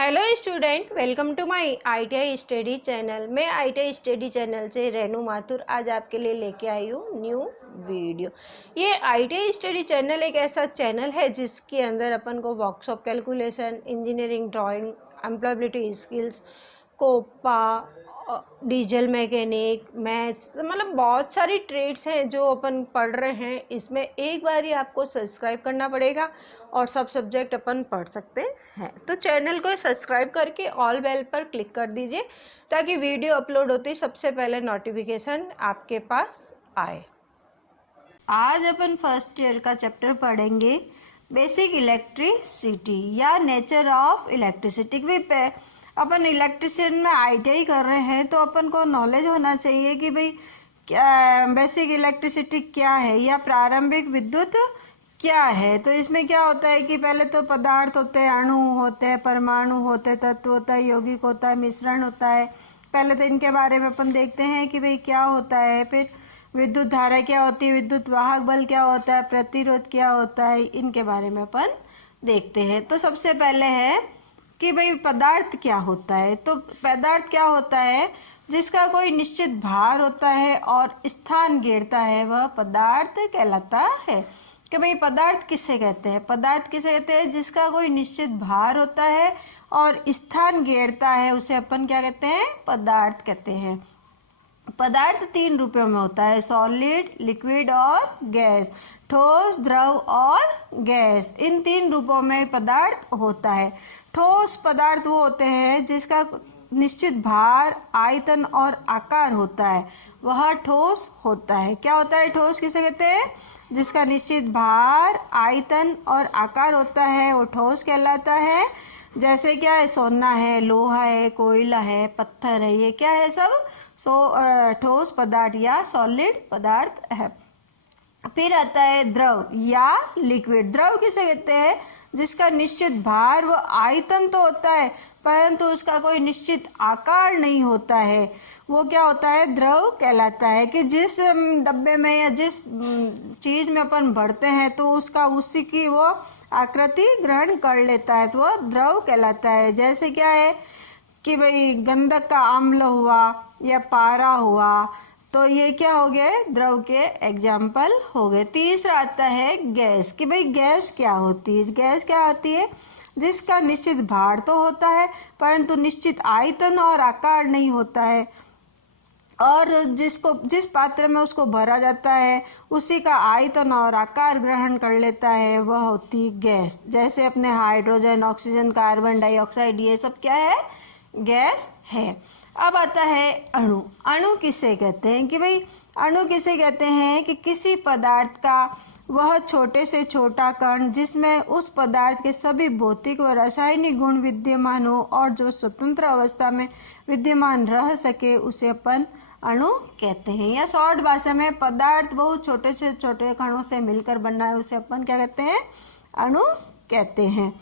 Hello student, welcome to my ITI study channel. मैं ITI study channel से रेनू माथुर आज आपके लिए लेके आई हूँ न्यू वीडियो। ये ITI स्टडी चैनल एक ऐसा चैनल है जिसके अंदर अपन को workshop calculation, engineering drawing, employability skills, COPA, diesel mechanic, maths, मतलब बहुत सारी ट्रेड्स हैं जो अपन पढ़ रहे हैं। इसमें एक बार ही आपको सब्सक्राइब करना पड़ेगा और सब सब्जेक्ट अपन पढ़ सकते हैं। तो चैनल को सब्सक्राइब करके ऑल बेल पर क्लिक कर दीजिए ताकि वीडियो अपलोड होती सबसे पहले नोटिफिकेशन आपके पास आए। आज अपन फर्स्ट ईयर का चैप्टर पढ़ेंगे बेसिक इलेक्ट्रिसिटी या nature of electricity. Upon electrician में ITI कर रहे हैं तो अपन को नॉलेज होना चाहिए कि भाई बेसिक इलेक्ट्रिसिटी क्या है या प्रारंभिक विद्युत क्या है। तो इसमें क्या होता है कि पहले तो पदार्थ होते हैं, अणु होते हैं, परमाणु होते हैं, तत्व होता है, यौगिक होता है, मिश्रण होता है। पहले तो इनके बारे में अपन देखते हैं कि भाई क्या होता है। फिर विद्युत धारा क्या होती है, विद्युत वाहक बल क्या होता है, प्रतिरोध क्या होता है, इनके बारे में अपन देखते हैं। तो सबसे पहले है कि भाई पदार्थ क्या होता है। तो पदार्थ क्या होता है जिसका कोई निश्चित भार होता है और स्थान घेरता है, वह पदार्थ कहलाता है। कि भाई पदार्थ किसे कहते हैं, पदार्थ किसे कहते हैं जिसका कोई निश्चित भार होता है और स्थान घेरता है, उसे अपन क्या कहते हैं, पदार्थ कहते हैं। पदार्थ 3 रूपों में होता है, सॉलिड, लिक्विड और गैस। ठोस, द्रव और गैस, इन 3 रूपों में पदार्थ होता है। ठोस पदार्थ वो होते हैं जिसका निश्चित भार, आयतन और आकार होता है, वह ठोस होता है। क्या होता है ठोस, किसे कहते हैं, जिसका निश्चित भार, आयतन और आकार होता है, वो ठोस कहलाता है। जैसे क्या है, सोना है, लोहा है, कोयला है, पत्थर है, ये क्या है सब ठोस पदार्थ या सॉलिड पदार्थ है। फिर आता है द्रव या लिक्विड। द्रव किसे कहते हैं जिसका निश्चित भार व आयतन तो होता है परंतु उसका कोई निश्चित आकार नहीं होता है, वो क्या होता है, द्रव कहलाता है। कि जिस डब्बे में या जिस चीज़ में अपन भरते हैं तो उसका उसी की वो आकृति ग्रहण कर लेता है, तो वो द्रव कहलाता है। जैसे क्या है कि भाई गंधक का अम्ल हुआ या पारा हुआ, तो ये क्या हो गए, द्रव के एग्जाम्पल हो गए। तीसरा आता है गैस। कि भाई गैस क्या होती है, गैस क्या होती है जिसका निश्चित भार तो होता है परंतु निश्चित आयतन और आकार नहीं होता है, और जिस पात्र में उसको भरा जाता है उसी का आयतन और आकार ग्रहण कर लेता है, वह होती है गैस। जैसे अपने हाइड्रोजन, ऑक्सीजन, कार्बन डाइऑक्साइड, ये सब क्या है, गैस है। अब आता है अणु। अणु किसे कहते हैं, कि भाई अणु किसे कहते हैं कि किसी पदार्थ का वह छोटे से छोटा कण जिसमें उस पदार्थ के सभी भौतिक व रासायनिक गुण विद्यमान हो और जो स्वतंत्र अवस्था में विद्यमान रह सके, उसे अपन अणु कहते हैं। या शॉर्ट भाषा में पदार्थ बहुत छोटे से छोटे कणों से मिलकर बना है, उसे अपन क्या कहते हैं, अणु कहते हैं।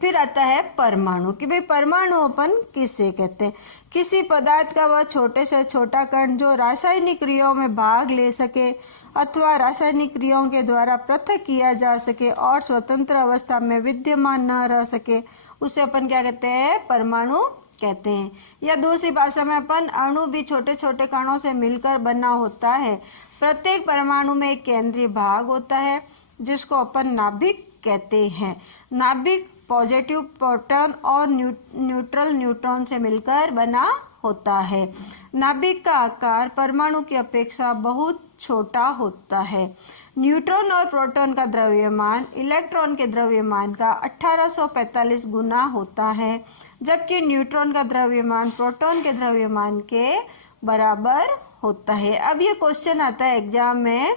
फिर आता है परमाणु। कि भाई परमाणु अपन किसे कहते हैं, किसी पदार्थ का वह छोटे से छोटा कण जो रासायनिक क्रियाओं में भाग ले सके अथवा रासायनिक क्रियाओं के द्वारा पृथक किया जा सके और स्वतंत्र अवस्था में विद्यमान न रह सके, उसे अपन क्या कहते हैं, परमाणु कहते हैं। या दूसरी भाषा में अपन अणु भी छोटे छोटे कणों से मिलकर बना होता है। प्रत्येक परमाणु में एक केंद्रीय भाग होता है जिसको अपन नाभिक कहते हैं। नाभिक पॉजिटिव प्रोटॉन और न्यूट्रल न्यूट्रॉन से मिलकर बना होता है। नाभिक का आकार परमाणु की अपेक्षा बहुत छोटा होता है। न्यूट्रॉन और प्रोटॉन का द्रव्यमान इलेक्ट्रॉन के द्रव्यमान का 1845 गुना होता है, जबकि न्यूट्रॉन का द्रव्यमान प्रोटॉन के द्रव्यमान के बराबर होता है। अब ये क्वेश्चन आता है एग्जाम में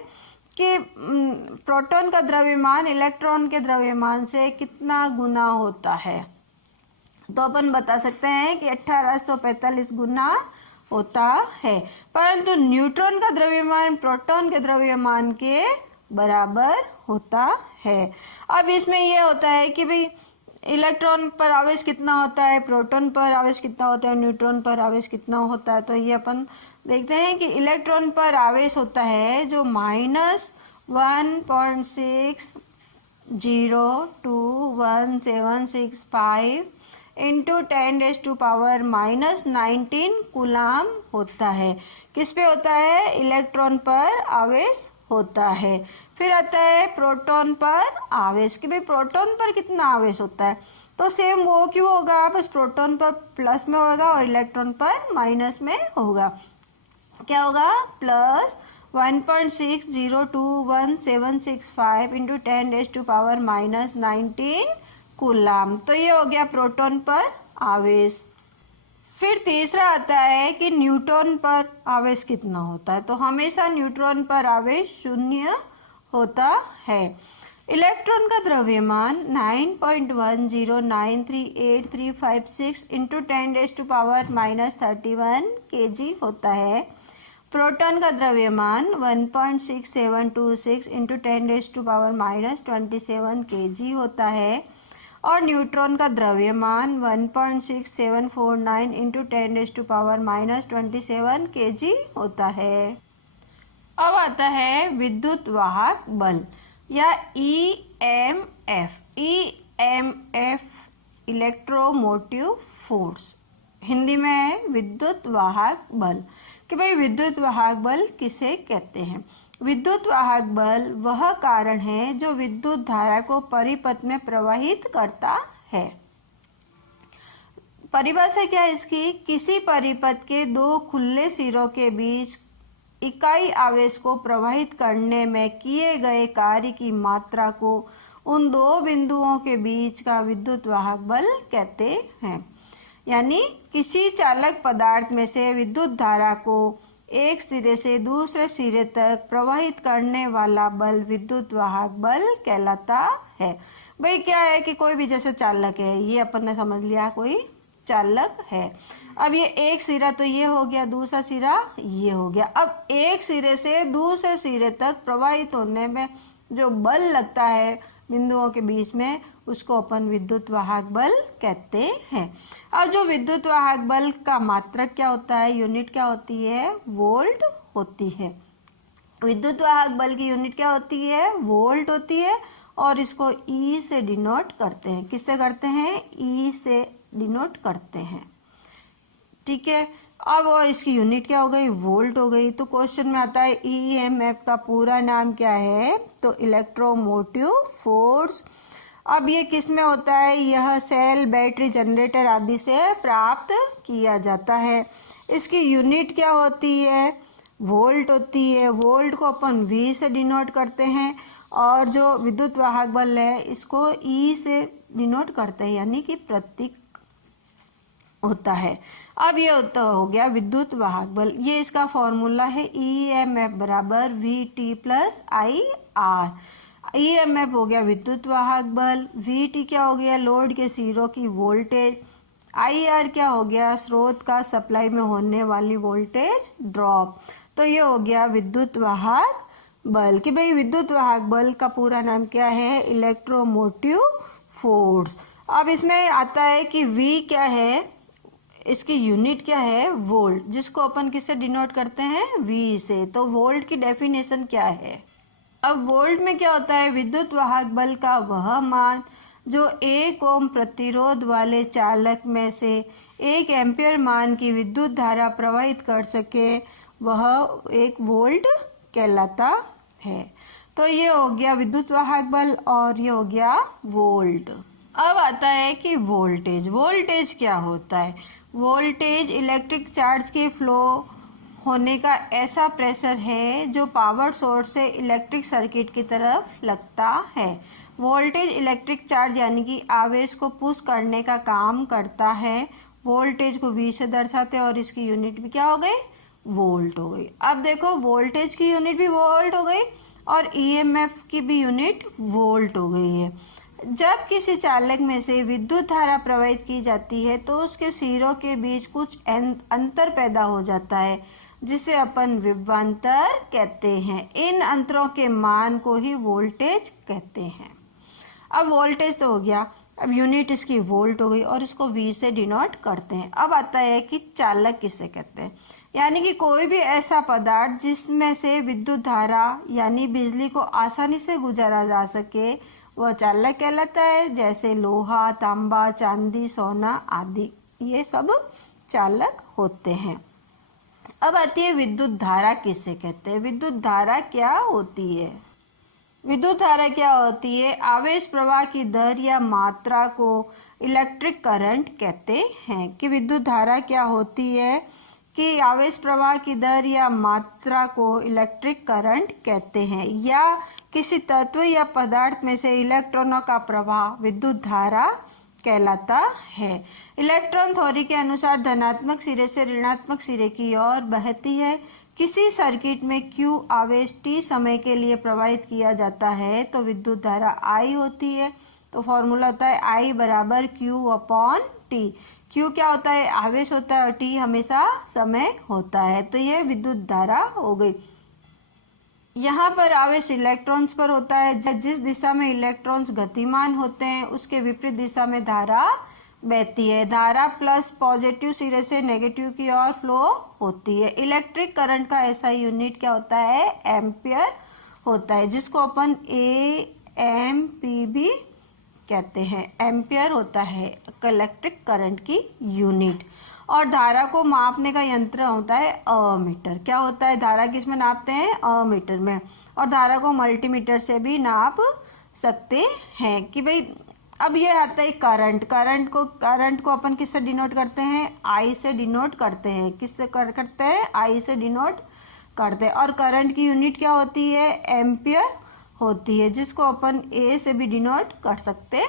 कि प्रोटॉन का द्रव्यमान इलेक्ट्रॉन के द्रव्यमान से कितना गुना होता है, तो अपन बता सकते हैं कि 1845 गुना होता है, परंतु न्यूट्रॉन का द्रव्यमान प्रोटॉन के द्रव्यमान के बराबर होता है। अब इसमें यह होता है कि भाई इलेक्ट्रॉन पर आवेश कितना होता है, प्रोटॉन पर आवेश कितना होता है, न्यूट्रॉन पर आवेश कितना होता है। तो ये अपन देखते हैं कि इलेक्ट्रॉन पर आवेश होता है जो -1.6 0.02165 इंटू 10⁻⁻19 कूलाम होता है। किस पे होता है? इलेक्ट्रॉन पर आवेश होता है। फिर आता है प्रोटॉन पर आवेश कि भाई प्रोटॉन पर कितना आवेश होता है। तो सेम वो क्यों होगा, बस प्रोटॉन पर प्लस में होगा और इलेक्ट्रॉन पर माइनस में होगा। क्या होगा? Plus 1.602165 into 10⁻⁻19 coulomb. तो ये हो गया प्रोटॉन पर आवेश। फिर तीसरा आता है कि न्यूट्रॉन पर आवेश कितना होता है। तो हमेशा न्यूट्रॉन पर आवेश 0 होता है। इलेक्ट्रॉन का द्रव्यमान 9.10938356 इंटू 10⁻⁻31 kg होता है। प्रोटॉन का द्रव्यमान 1.6726 इंटू 10⁻⁻27 kg होता है और न्यूट्रॉन का द्रव्यमान 1.6749 इंटू 10⁻⁻27 kg होता है। अब आता है विद्युत वाहक बल या EMF। EMF electromotive force, Hindi में है विद्युत वाहक बल कि भाई विद्युत वाहक बल किसे कहते हैं। विद्युत वाहक बल वह कारण है जो विद्युत धारा को परिपथ में प्रवाहित करता है। परिभाषा क्या है इसकी? किसी परिपथ के दो खुले सिरों के बीच इकाई आवेश को प्रवाहित करने में किए गए कार्य की मात्रा को उन दो बिंदुओं के बीच का विद्युत वाहक बल कहते हैं। यानी किसी चालक पदार्थ में से विद्युत धारा को एक सिरे से दूसरे सिरे तक प्रवाहित करने वाला बल विद्युत वाहक बल कहलाता है। भाई क्या है कि कोई भी जैसे चालक है, ये अपन ने समझ लिया कोई चालक है। अब ये एक सिरा तो ये हो गया, दूसरा सिरा ये हो गया। अब एक सिरे से दूसरे सिरे तक प्रवाहित होने में जो बल लगता है बिंदुओं के बीच में, उसको अपन विद्युत वाहक बल कहते हैं। अब जो विद्युत वाहक बल का मात्रक क्या होता है, यूनिट क्या होती है? वोल्ट होती है। विद्युत वाहक बल की यूनिट क्या होती है? वोल्ट होती है और इसको ई से डिनोट करते हैं। किससे करते हैं? ई से डिनोट करते हैं। ठीक है। अब इसकी यूनिट क्या हो गई? वोल्ट हो गई। तो क्वेश्चन में आता है EMF का पूरा नाम क्या है? तो इलेक्ट्रोमोटिव फोर्स। अब ये किस में होता है? यह सेल, बैटरी, जनरेटर आदि से प्राप्त किया जाता है। इसकी यूनिट क्या होती है? वोल्ट होती है। वोल्ट को अपन V से डिनोट करते हैं और जो विद्युत वाहक बल है इसको E से डिनोट करते हैं, यानी कि प्रतीक होता है। अब ये हो गया विद्युत वाहक बल। ये इसका फॉर्मूला है EMF बराबर VT प्लस IR। EMF हो गया विद्युत वाहक बल, VT क्या हो गया? लोड के सिरों की वोल्टेज, IR क्या हो गया? स्रोत का सप्लाई में होने वाली वोल्टेज ड्रॉप। तो ये हो गया विद्युत वाहक बल कि भाई विद्युत वाहक बल का पूरा नाम क्या है? Electromotive force. अब इसमें आता है कि V क्या है? इसकी यूनिट क्या है? वोल्ट, जिसको अपन किससे डिनोट करते हैं? V से। तो वोल्ट की डेफिनेशन क्या है? अब वोल्ट में क्या होता है? विद्युत वाहक बल का वह मान जो 1 ओम प्रतिरोध वाले चालक में से 1 एम्पियर मान की विद्युत धारा प्रवाहित कर सके, वह 1 वोल्ट कहलाता है। तो ये हो गया विद्युत वाहक बल और ये हो गया वोल्ट। अब आता है कि वोल्टेज। वोल्टेज क्या होता है? वोल्टेज इलेक्ट्रिक चार्ज के फ्लो होने का ऐसा प्रेशर है जो पावर सोर्स से इलेक्ट्रिक सर्किट की तरफ लगता है। वोल्टेज इलेक्ट्रिक चार्ज यानी कि आवेश को पुश करने का काम करता है। वोल्टेज को V से दर्शाते हैं और इसकी यूनिट भी क्या हो गई? वोल्ट हो गई। अब देखो वोल्टेज की यूनिट भी वोल्ट हो गई और EMF की भी यूनिट वोल्ट हो गई है। जब किसी चालक में से विद्युत धारा प्रवाहित की जाती है तो उसके सिरों के बीच कुछ अंतर पैदा हो जाता है, जिसे अपन विभवांतर कहते हैं। इन अंतरों के मान को ही वोल्टेज कहते हैं। अब वोल्टेज तो हो गया, अब यूनिट इसकी वोल्ट हो गई और इसको V से डिनोट करते हैं। अब आता है कि चालक किसे कहते हैं, यानी कि कोई भी ऐसा पदार्थ जिसमें से विद्युत धारा यानी बिजली को आसानी से गुजारा जा सके, वह चालक कहलाता है। जैसे लोहा, तांबा, चांदी, सोना आदि, ये सब चालक होते हैं। अब आती है विद्युत धारा किसे कहते हैं। विद्युत धारा क्या होती है? विद्युत धारा क्या होती है? आवेश प्रवाह की दर या मात्रा को इलेक्ट्रिक करंट कहते हैं। कि विद्युत धारा क्या होती है? कि आवेश प्रवाह की दर या मात्रा को इलेक्ट्रिक करंट कहते हैं। या किसी तत्व या पदार्थ में से इलेक्ट्रॉनों का प्रवाह विद्युत धारा कहलाता है। इलेक्ट्रॉन थ्योरी के अनुसार धनात्मक सिरे से ऋणात्मक सिरे की ओर बहती है। किसी सर्किट में Q आवेश T समय के लिए प्रवाहित किया जाता है तो विद्युत धारा I होती है। तो फॉर्मूला होता है I बराबर Q/T। Q क्या होता है? आवेश होता है और T हमेशा समय होता है। तो ये विद्युत धारा हो गई। यहाँ पर आवेश इलेक्ट्रॉन्स पर होता है। जिस दिशा में इलेक्ट्रॉन्स गतिमान होते हैं उसके विपरीत दिशा में धारा बहती है। धारा प्लस पॉजिटिव सिरे से नेगेटिव की ओर फ्लो होती है। इलेक्ट्रिक करंट का ऐसा यूनिट क्या होता है? एम्पियर होता है, जिसको अपन AMP भी कहते हैं। एम्पियर होता है इलेक्ट्रिक करंट की यूनिट। और धारा को मापने का यंत्र होता है अमीटर। क्या होता है? धारा किस में नापते हैं? अमीटर में। और धारा को मल्टीमीटर से भी नाप सकते हैं। कि भाई अब ये आता है करंट। करंट को अपन किससे डिनोट करते हैं? I से डिनोट करते हैं। किससे करते हैं? I से डिनोट करते हैं। और करंट की यूनिट क्या होती है? एम्पियर होती है, जिसको अपन A से भी डिनोट कर सकते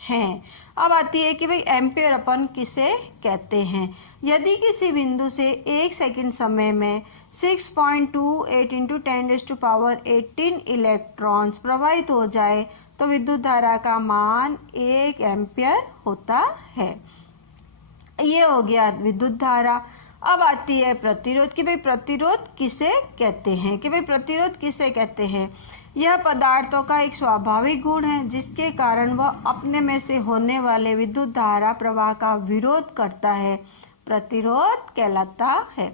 हैं। अब आती है कि भाई एम्पियर अपन किसे कहते हैं। यदि किसी बिंदु से 1 सेकंड समय में 6.28 × 10⁻18 इलेक्ट्रॉन्स प्रवाहित हो जाए तो विद्युत धारा का मान 1 एम्पियर होता है। ये हो गया विद्युत धारा। अब आती है प्रतिरोध। कि भाई प्रतिरोध किसे कहते हैं। कि भाई प्रतिरोध किसे कहते हैं? यह पदार्थों का एक स्वाभाविक गुण है जिसके कारण वह अपने में से होने वाले विद्युत धारा प्रवाह का विरोध करता है। प्रतिरोध कहलाता है।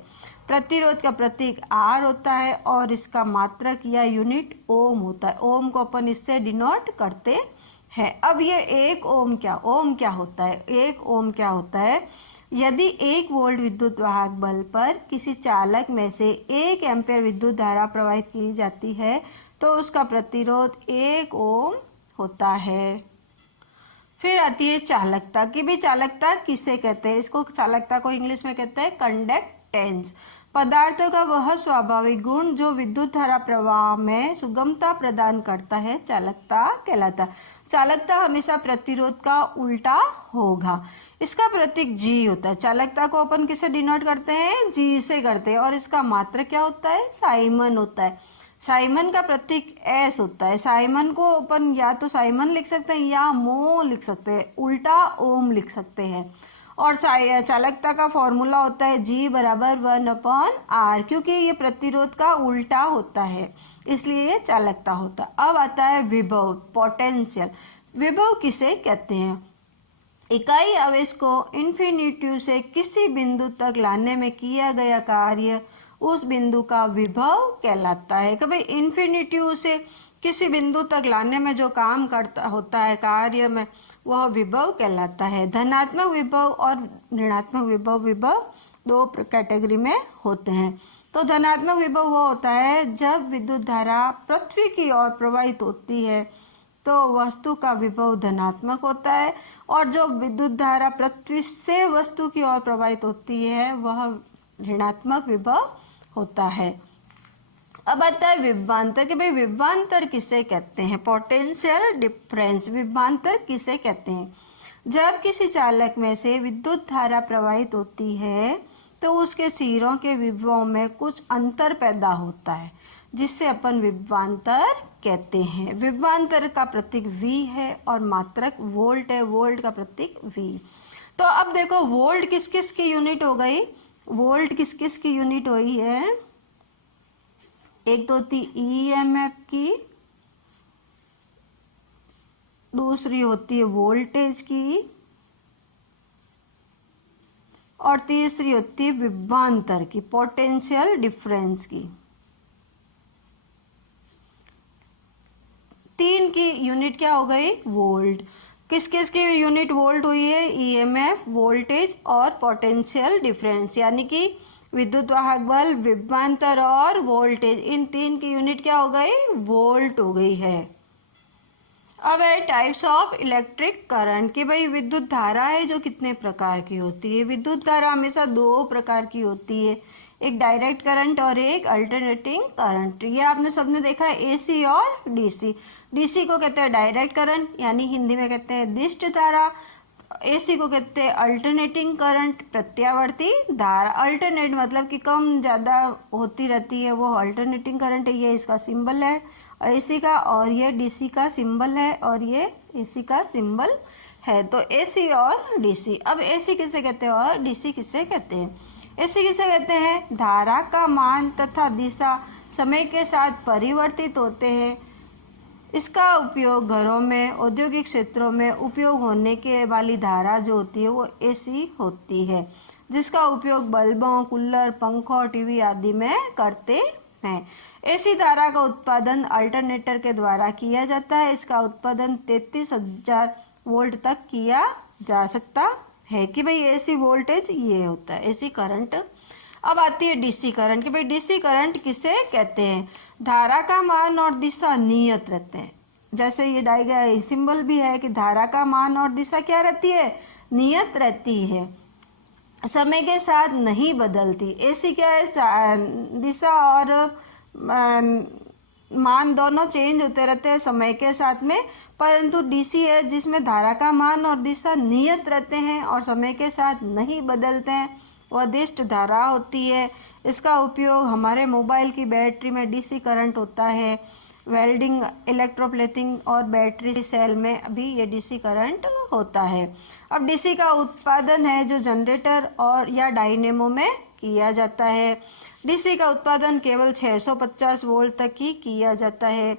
प्रतिरोध का प्रतीक R होता है और इसका मात्रक या यूनिट ओम होता है। ओम को अपन इससे डिनोट करते हैं। अब ये 1 ओम क्या होता है? 1 ओम क्या होता है? यदि 1 वोल्ट विद्युत वाहक बल पर किसी चालक में से 1 एम्पीयर विद्युत धारा प्रवाहित की जाती है तो उसका प्रतिरोध 1 ओम होता है। फिर आती है चालकता। कि भी चालकता किसे कहते हैं? इसको चालकता को इंग्लिश में कहते हैं कंडक्टेंस। पदार्थों का वह स्वाभाविक गुण जो विद्युत धारा प्रवाह में सुगमता प्रदान करता है चालकता कहलाता है। चालकता हमेशा प्रतिरोध का उल्टा होगा। इसका प्रतीक G होता है। चालकता को अपन किससे डिनोट करते हैं? G से करते हैं। और इसका मात्रक क्या होता है? साइमन होता है। साइमन का प्रतीक S होता है। साइमन को अपन या तो साइमन लिख सकते हैं या मो लिख सकते हैं, उल्टा ओम लिख सकते हैं। और चालकता का फॉर्मूला होता है G बराबर 1/R, क्योंकि ये प्रतिरोध का उल्टा होता है इसलिए ये चालकता होता है। अब आता है विभव, पोटेंशियल। विभव किसे कहते हैं? इकाई आवेश को इन्फिनिटी से किसी बिंदु तक लाने में किया गया कार्य उस बिंदु का विभव कहलाता है। कि भाई इन्फिनिटी से किसी बिंदु तक लाने में जो काम करता होता है कार्य में, वह विभव कहलाता है। धनात्मक विभव और ऋणात्मक विभव 2 कैटेगरी में होते हैं। तो धनात्मक विभव वो होता है जब विद्युत धारा पृथ्वी की ओर प्रवाहित होती है तो वस्तु का विभव धनात्मक होता है, और जो विद्युत धारा पृथ्वी से वस्तु की ओर प्रवाहित होती है वह ऋणात्मक विभव होता है। अब आता है विभवांतर। कि भाई विभवांतर किसे कहते हैं? Potential difference. विभवांतर किसे कहते हैं? जब किसी चालक में से विद्युत धारा प्रवाहित होती है तो उसके सिरों के विभवों में कुछ अंतर पैदा होता है जिससे अपन विभवांतर कहते हैं। विभवांतर का प्रतीक V है और मात्रक वोल्ट है। वोल्ट का प्रतीक V। तो अब देखो वोल्ट किस किस की यूनिट हो गई? वोल्ट किस किस की यूनिट हुई है? एक तो होती EMF की, दूसरी होती है वोल्टेज की, और तीसरी होती है विभवांतर की, पोटेंशियल डिफरेंस की। 3 की यूनिट क्या हो गई, वोल्ट। किस किस की यूनिट वोल्ट हुई है, ईएमएफ, वोल्टेज और पोटेंशियल डिफरेंस, यानी कि विद्युत वाहक बल, विभवांतर और वोल्टेज, इन 3 की यूनिट क्या हो गई, वोल्ट हो गई है। अब है टाइप्स ऑफ इलेक्ट्रिक करंट, कि भाई विद्युत धारा है जो कितने प्रकार की होती है। विद्युत धारा हमेशा 2 प्रकार की होती है, एक डायरेक्ट करंट और एक अल्टरनेटिंग करंट। ये आपने सबने देखा है, एसी और डीसी। डीसी को कहते हैं डायरेक्ट करंट, यानी हिंदी में कहते हैं दिष्ट धारा। एसी को कहते हैं अल्टरनेटिंग करंट, प्रत्यावर्ती धारा। अल्टरनेट मतलब कि कम ज़्यादा होती रहती है, वो अल्टरनेटिंग करंट है। ये इसका सिंबल है एसी का, और ये डीसी का सिंबल है, और ये एसी का सिंबल है। तो एसी और डीसी। अब एसी किसे कहते हैं और डीसी किसे कहते हैं। एसी किसे कहते हैं, धारा का मान तथा दिशा समय के साथ परिवर्तित होते हैं। इसका उपयोग घरों में, औद्योगिक क्षेत्रों में उपयोग होने के वाली धारा जो होती है वो एसी होती है, जिसका उपयोग बल्बों, कूलर, पंखों, टीवी आदि में करते हैं। एसी धारा का उत्पादन अल्टरनेटर के द्वारा किया जाता है। इसका उत्पादन 33,000 वोल्ट तक किया जा सकता है, कि भाई एसी वोल्टेज ये होता है, एसी करंट। अब आती है डीसी करंट, कि भाई डीसी करंट किसे कहते हैं, धारा का मान और दिशा नियत रहते हैं। जैसे ये डायग्राम सिंबल भी है कि धारा का मान और दिशा क्या रहती है, नियत रहती है, समय के साथ नहीं बदलती। एसी क्या है, दिशा और मान दोनों चेंज होते रहते हैं समय के साथ में। परंतु डीसी है जिसमें धारा का मान और दिशा नियत रहते हैं और समय के साथ नहीं बदलते हैं, वह दिष्ट धारा होती है। इसका उपयोग हमारे मोबाइल की बैटरी में डीसी करंट होता है। वेल्डिंग, इलेक्ट्रोप्लेटिंग और बैटरी सेल में भी ये डीसी करंट होता है। अब डीसी का उत्पादन है जो जनरेटर और या डायनेमो में किया जाता है। डीसी का उत्पादन केवल 650 वोल्ट तक ही किया जाता है।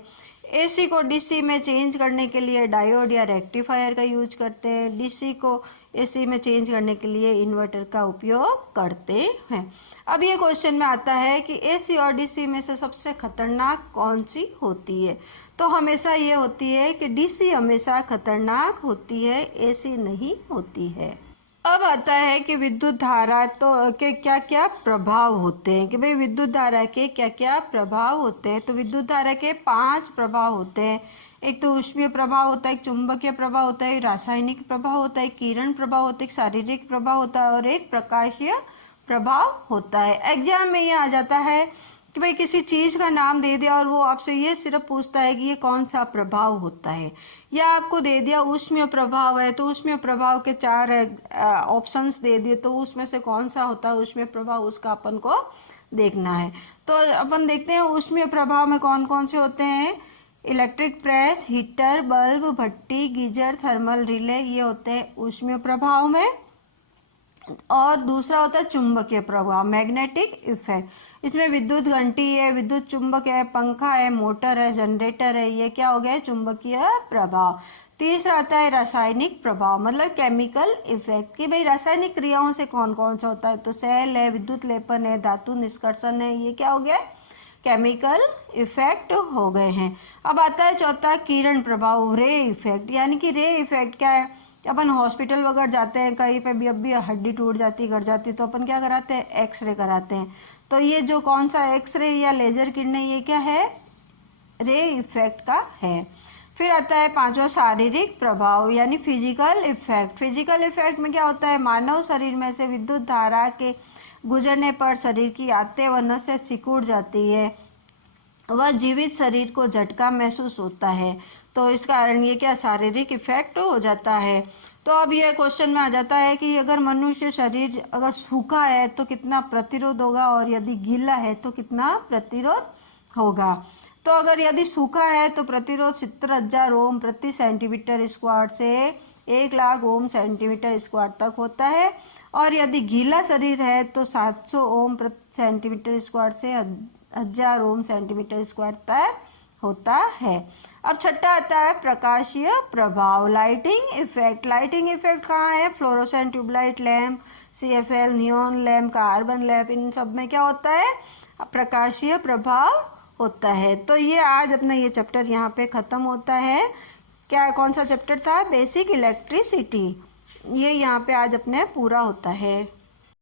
एसी को डीसी में चेंज करने के लिए डायोड या रेक्टिफायर का यूज करते हैं। डीसी को एसी में चेंज करने के लिए इन्वर्टर का उपयोग करते हैं। अब ये क्वेश्चन में आता है कि एसी और डीसी में से सबसे खतरनाक कौन सी होती है। तो हमेशा ये होती है कि डीसी हमेशा खतरनाक होती है, एसी नहीं होती है। अब आता है कि विद्युत धारा के क्या क्या प्रभाव होते हैं, कि भाई विद्युत धारा के क्या क्या प्रभाव होते हैं। तो विद्युत धारा के 5 प्रभाव होते हैं। एक तो ऊष्मीय प्रभाव होता है, एक चुंबकीय प्रभाव होता है, रासायनिक प्रभाव होता है, किरण प्रभाव होता है, एक शारीरिक प्रभाव होता है और एक प्रकाशीय प्रभाव होता है। एग्जाम में ये आ जाता है कि भाई किसी चीज़ का नाम दे दिया और वो आपसे ये सिर्फ पूछता है कि ये कौन सा प्रभाव होता है, या आपको दे दिया ऊष्मीय प्रभाव है तो ऊष्मीय प्रभाव के 4 ऑप्शंस दे दिए, तो उसमें से कौन सा होता है ऊष्मीय प्रभाव, उसका अपन को देखना है। तो अपन देखते हैं ऊष्मीय प्रभाव में कौन कौन से होते हैं। इलेक्ट्रिक प्रेस, हीटर, बल्ब, भट्टी, गीजर, थर्मल रिले, ये होते हैं ऊष्मीय प्रभाव में। और दूसरा होता है चुंबकीय प्रभाव, मैग्नेटिक इफेक्ट। इसमें विद्युत घंटी है, विद्युत चुंबक है, पंखा है, मोटर है, जनरेटर है, ये क्या हो गया, चुंबकीय प्रभाव। तीसरा आता है रासायनिक प्रभाव, मतलब केमिकल इफेक्ट, कि भाई रासायनिक क्रियाओं से कौन कौन सा होता है। तो सेल है, विद्युत लेपन है, धातु निष्कर्षण है, ये क्या हो गया, केमिकल इफेक्ट हो गए हैं। अब आता है चौथा किरण प्रभाव, रे इफेक्ट। यानी कि रे इफेक्ट क्या है, अपन हॉस्पिटल वगैरह जाते हैं, कहीं पे भी अब भी हड्डी टूट जाती, गिर जाती, तो अपन क्या कराते हैं, एक्सरे कराते हैं। तो ये जो कौन सा एक्सरे या लेजर किरणें, ये क्या है, रे इफेक्ट का है। फिर आता है पांचवा शारीरिक प्रभाव, यानी फिजिकल इफेक्ट। फिजिकल इफेक्ट में क्या होता है, मानव शरीर में से विद्युत धारा के गुजरने पर शरीर की आंतें व नसें सिकुड़ जाती है, वह जीवित शरीर को झटका महसूस होता है। तो इस कारण ये क्या, शारीरिक इफेक्ट हो जाता है। तो अब ये क्वेश्चन में आ जाता है कि अगर मनुष्य शरीर अगर सूखा है तो कितना प्रतिरोध होगा, और यदि गीला है तो कितना प्रतिरोध होगा। तो अगर यदि सूखा है तो प्रतिरोध 70,000 ओम प्रति सेंटीमीटर स्क्वायर से 1,00,000 ओम सेंटीमीटर स्क्वायर तक होता है, और यदि गीला शरीर है तो 700 ओम प्रति सेंटीमीटर स्क्वायर से 1,000 ओम सेंटीमीटर स्क्वायर तक होता है। अब छठा आता है प्रकाशीय प्रभाव, लाइटिंग इफेक्ट। लाइटिंग इफेक्ट कहाँ है, fluorescent tubelight lamp, CFL, neon lamp, carbon lamp, इन सब में क्या होता है, प्रकाशीय प्रभाव होता है। तो ये आज अपना ये चैप्टर यहाँ पे ख़त्म होता है। क्या कौन सा चैप्टर था? Basic electricity. ये यहाँ पे आज अपने पूरा होता है।